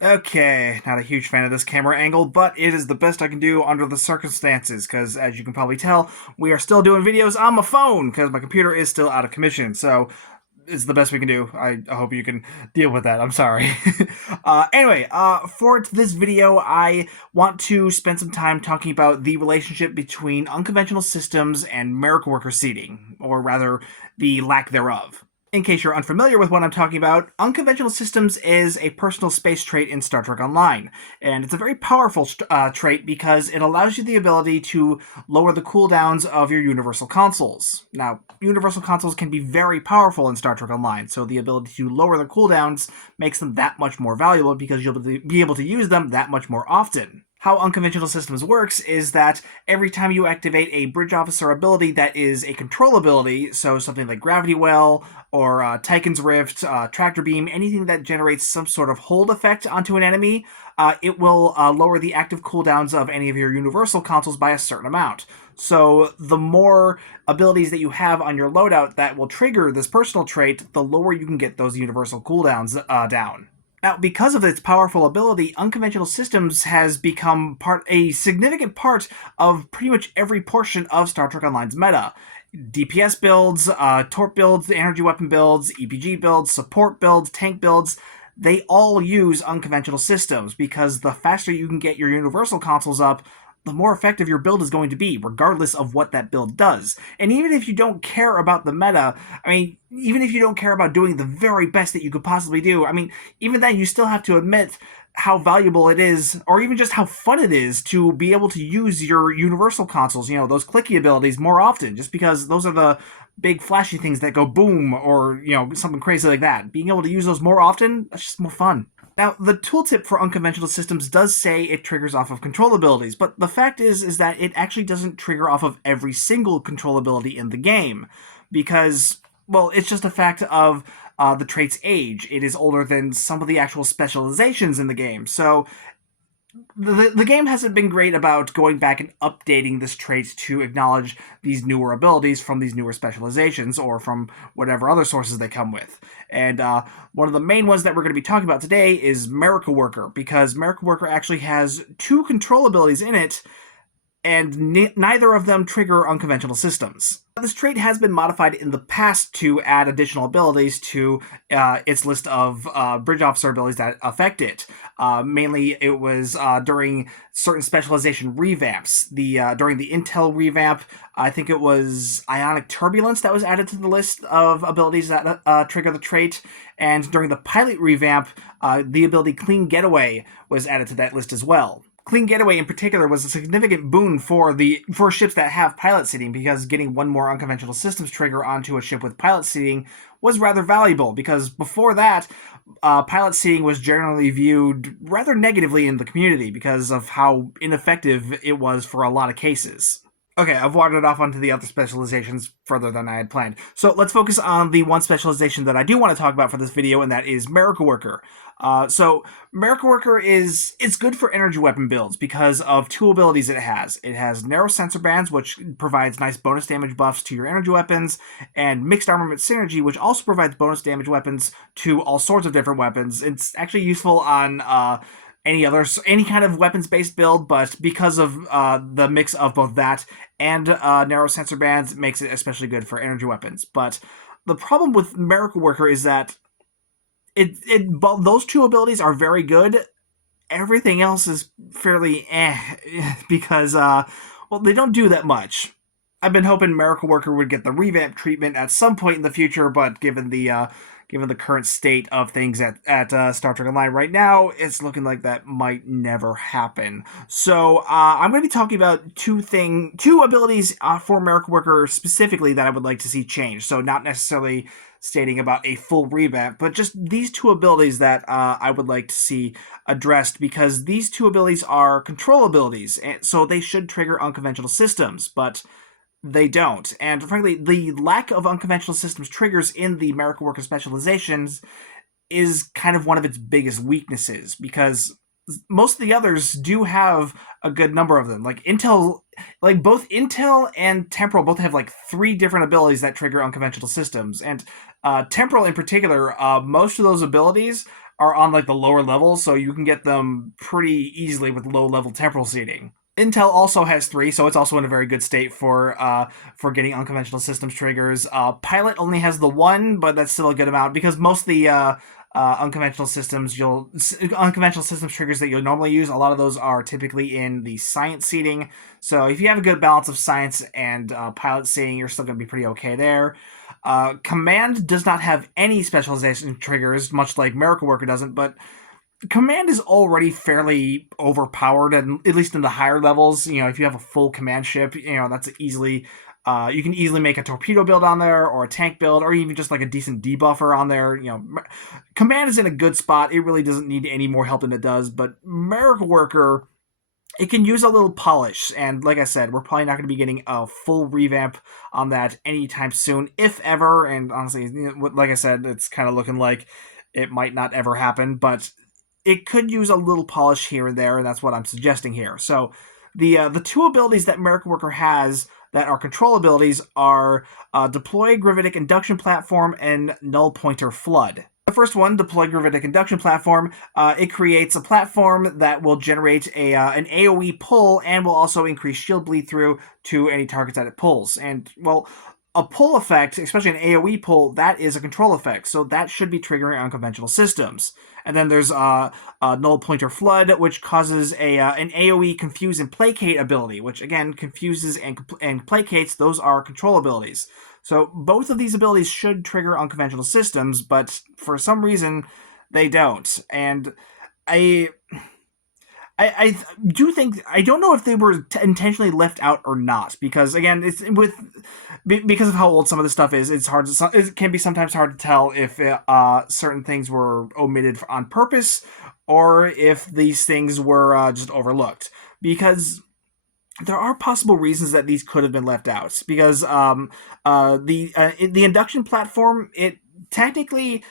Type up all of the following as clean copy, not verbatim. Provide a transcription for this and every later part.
Okay, not a huge fan of this camera angle, but it is the best I can do under the circumstances, because as you can probably tell, we are still doing videos on my phone, because my computer is still out of commission, so it's the best we can do. I hope you can deal with that. I'm sorry. Anyway, for this video, I want to spend some time talking about the relationship between unconventional systems and miracle worker seeding, or rather, the lack thereof. In case you're unfamiliar with what I'm talking about, unconventional systems is a personal space trait in Star Trek Online, and it's a very powerful trait because it allows you the ability to lower the cooldowns of your universal consoles. Now, universal consoles can be very powerful in Star Trek Online, so the ability to lower the cooldowns makes them that much more valuable because you'll be able to use them that much more often. How Unconventional Systems works is that every time you activate a Bridge Officer ability that is a control ability, so something like Gravity Well or Tychon's Rift, Tractor Beam, anything that generates some sort of hold effect onto an enemy, it will lower the active cooldowns of any of your Universal consoles by a certain amount. So the more abilities that you have on your loadout that will trigger this personal trait, the lower you can get those Universal cooldowns down. Now, because of its powerful ability, Unconventional Systems has become a significant part of pretty much every portion of Star Trek Online's meta. DPS builds, torp builds, energy weapon builds, EPG builds, support builds, tank builds, they all use unconventional systems because the faster you can get your universal consoles up, the more effective your build is going to be, regardless of what that build does. And even if you don't care about the meta, I mean, even if you don't care about doing the very best that you could possibly do, I mean, even then you still have to admit how valuable it is, or even just how fun it is to be able to use your universal consoles, those clicky abilities more often, just because those are the big flashy things that go boom or, something crazy like that. Being able to use those more often, that's just more fun. Now, the tooltip for unconventional systems does say it triggers off of control abilities, but the fact is that it actually doesn't trigger off of every single control ability in the game, because, well, it's just a fact of the trait's age. It is older than some of the actual specializations in the game, so the game hasn't been great about going back and updating this trait to acknowledge these newer abilities from these newer specializations or from whatever other sources they come with. And one of the main ones that we're going to be talking about today is Miracle Worker, because Miracle Worker actually has two control abilities in it and neither of them trigger unconventional systems. This trait has been modified in the past to add additional abilities to its list of bridge officer abilities that affect it. Mainly, it was during certain specialization revamps. During the Intel revamp, I think it was Ionic Turbulence that was added to the list of abilities that trigger the trait. And during the Pilot revamp, the ability Clean Getaway was added to that list as well. Clean Getaway in particular was a significant boon for ships that have pilot seating, because getting one more unconventional systems trigger onto a ship with pilot seating was rather valuable, because before that, pilot seating was generally viewed rather negatively in the community because of how ineffective it was for a lot of cases. Okay, I've wandered off onto the other specializations further than I had planned. So let's focus on the one specialization that I do want to talk about for this video, and that is Miracle Worker. So Miracle Worker it's good for energy weapon builds because of two abilities it has. It has narrow sensor bands, which provides nice bonus damage buffs to your energy weapons, and mixed armament synergy, which also provides bonus damage weapons to all sorts of different weapons. It's actually useful on any kind of weapons based build, but because of the mix of both that and narrow sensor bands, makes it especially good for energy weapons. But the problem with Miracle Worker is that those two abilities are very good. Everything else is fairly because well, they don't do that much. I've been hoping Miracle Worker would get the revamp treatment at some point in the future, but given the current state of things at Star Trek Online right now, it's looking like that might never happen. So I'm going to be talking about two abilities for Miracle Worker specifically that I would like to see change. So not necessarily stating about a full revamp, but just these two abilities that I would like to see addressed, because these two abilities are control abilities, and so they should trigger unconventional systems, but they don't. And frankly, the lack of unconventional systems triggers in the Miracle Worker specializations is kind of one of its biggest weaknesses, because most of the others do have a good number of them. Like both Intel and Temporal both have like three different abilities that trigger unconventional systems. And Temporal in particular, most of those abilities are on like the lower levels, so you can get them pretty easily with low level temporal seeding. Intel also has three, so it's also in a very good state for getting unconventional systems triggers. Pilot only has the one, but that's still a good amount because most of the unconventional systems triggers that you'll normally use, a lot of those are typically in the science seeding. So if you have a good balance of science and pilot seeding, you're still going to be pretty okay there. Command does not have any specialization triggers, much like Miracle Worker doesn't, but command is already fairly overpowered, and at least in the higher levels. If you have a full command ship, that's easily you can easily make a torpedo build on there, or a tank build, or even just like a decent debuffer on there. Command is in a good spot. It really doesn't need any more help than it does. But Miracle Worker, it can use a little polish, and like I said, we're probably not going to be getting a full revamp on that anytime soon, if ever. And honestly, like I said, it's kind of looking like it might not ever happen, but it could use a little polish here and there, and that's what I'm suggesting here. So the two abilities that Miracle Worker has that are control abilities are Deploy Gravitic Induction Platform and Null Pointer Flood. The first one, Deploy Gravitic Induction Platform, it creates a platform that will generate an AoE pull and will also increase shield bleed through to any targets that it pulls. And, well, a pull effect, especially an AoE pull, that is a control effect, so that should be triggering unconventional systems. And then there's Null Pointer Flood, which causes an AoE Confuse and Placate ability, which again confuses and placates. Those are control abilities. So both of these abilities should trigger unconventional systems, but for some reason they don't. And I I do think I don't know if they were intentionally left out or not, because again, it's because of how old some of the stuff is. It's hard to it can be sometimes hard to tell if certain things were omitted on purpose or if these things were just overlooked, because there are possible reasons that these could have been left out, because the induction platform, it technically,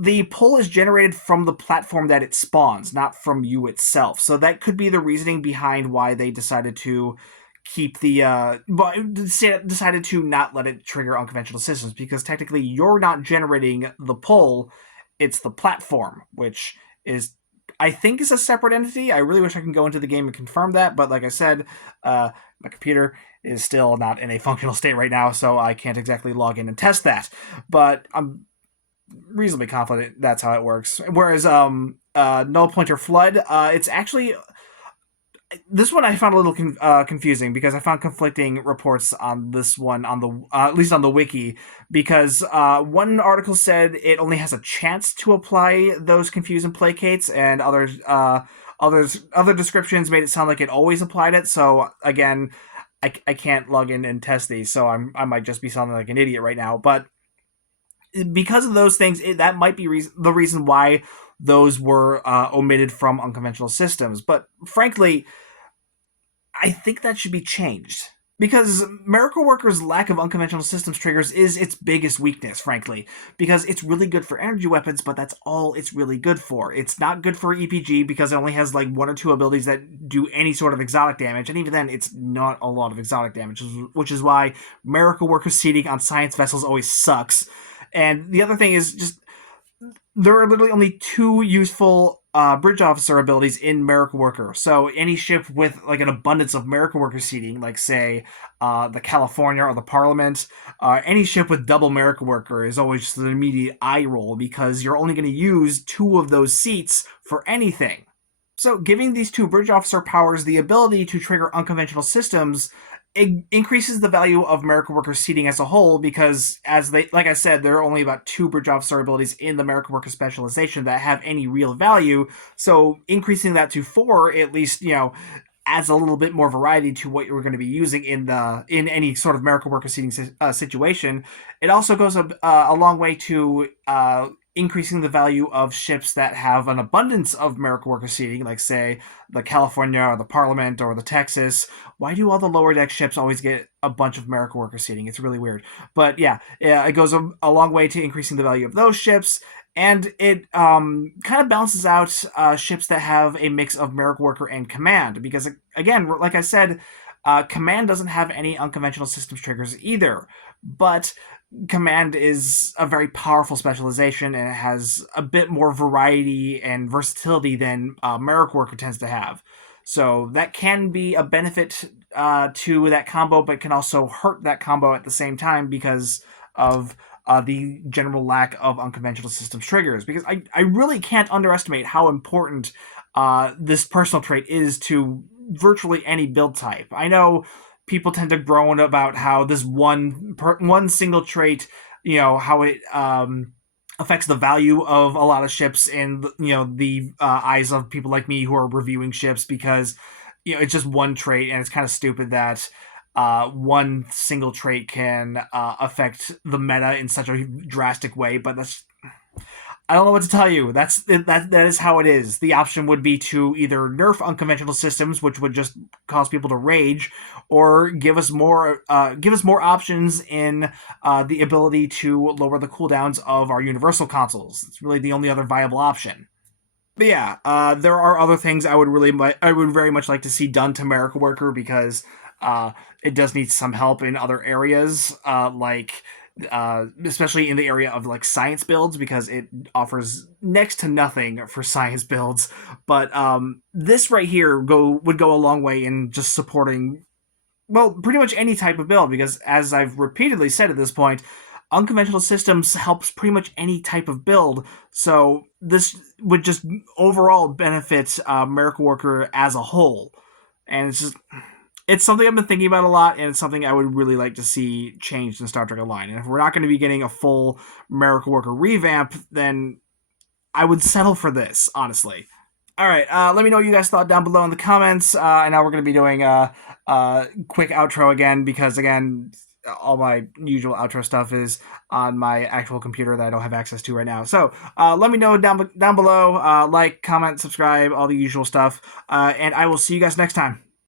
the pull is generated from the platform that it spawns, not from you itself. So that could be the reasoning behind why they decided to keep decided to not let it trigger unconventional systems, because technically you're not generating the pull, it's the platform, which is, I think, is a separate entity. I really wish I could go into the game and confirm that, but like I said, my computer is still not in a functional state right now, so I can't exactly log in and test that. But I'm reasonably confident that's how it works. Whereas Null Pointer Flood, it's actually, this one I found a little confusing, because I found conflicting reports on this one on the at least on the wiki, because one article said it only has a chance to apply those confuse and placates, and other descriptions made it sound like it always applied it. So again, I can't log in and test these, so I might just be sounding like an idiot right now. But because of those things, that might be the reason why those were omitted from unconventional systems. But frankly, I think that should be changed, because Miracle Worker's lack of unconventional systems triggers is its biggest weakness, frankly, because it's really good for energy weapons, but that's all it's really good for. It's not good for EPG, because it only has like one or two abilities that do any sort of exotic damage, and even then, it's not a lot of exotic damage, which is why Miracle Worker seeding on science vessels always sucks. And the other thing is just, there are literally only two useful bridge officer abilities in Miracle Worker. So any ship with like an abundance of Miracle Worker seating, like say the California or the Parliament, any ship with double Miracle Worker is always just an immediate eye roll, because you're only going to use two of those seats for anything. So giving these two bridge officer powers the ability to trigger unconventional systems, it increases the value of Miracle Worker seating as a whole, because, as they, like I said, there are only about two bridge officer abilities in the Miracle Worker specialization that have any real value. So increasing that to four, at least, adds a little bit more variety to what you're going to be using in any sort of Miracle Worker seating situation. It also goes a long way to increasing the value of ships that have an abundance of Miracle Worker seating, like say the California or the Parliament or the Texas. Why do all the lower deck ships always get a bunch of Miracle Worker seating? It's really weird. But yeah, it goes a long way to increasing the value of those ships. And it kind of balances out ships that have a mix of Miracle Worker and Command, because again, like I said, Command doesn't have any unconventional systems triggers either. But Command is a very powerful specialization, and it has a bit more variety and versatility than Merrick Worker tends to have. So that can be a benefit to that combo, but can also hurt that combo at the same time because of the general lack of unconventional systems triggers. Because I really can't underestimate how important this personal trait is to virtually any build type. I know people tend to groan about how this one single trait, how it affects the value of a lot of ships in the eyes of people like me who are reviewing ships, because it's just one trait, and it's kind of stupid that one single trait can affect the meta in such a drastic way. But I don't know what to tell you. That is how it is. The option would be to either nerf unconventional systems, which would just cause people to rage, or give us more options in the ability to lower the cooldowns of our universal consoles. It's really the only other viable option. But yeah, there are other things I would very much like to see done to Miracle Worker, because uh, it does need some help in other areas, like especially in the area of like science builds, because it offers next to nothing for science builds. But this right here would go a long way in just supporting, well, pretty much any type of build, because as I've repeatedly said at this point, unconventional systems helps pretty much any type of build. So this would just overall benefit Miracle Worker as a whole, and it's something I've been thinking about a lot, and it's something I would really like to see changed in Star Trek Online. And if we're not going to be getting a full Miracle Worker revamp, then I would settle for this, honestly. All right, let me know what you guys thought down below in the comments. I know we're going to be doing a quick outro again, because, again, all my usual outro stuff is on my actual computer that I don't have access to right now. So let me know down below. Like, comment, subscribe, all the usual stuff. And I will see you guys next time.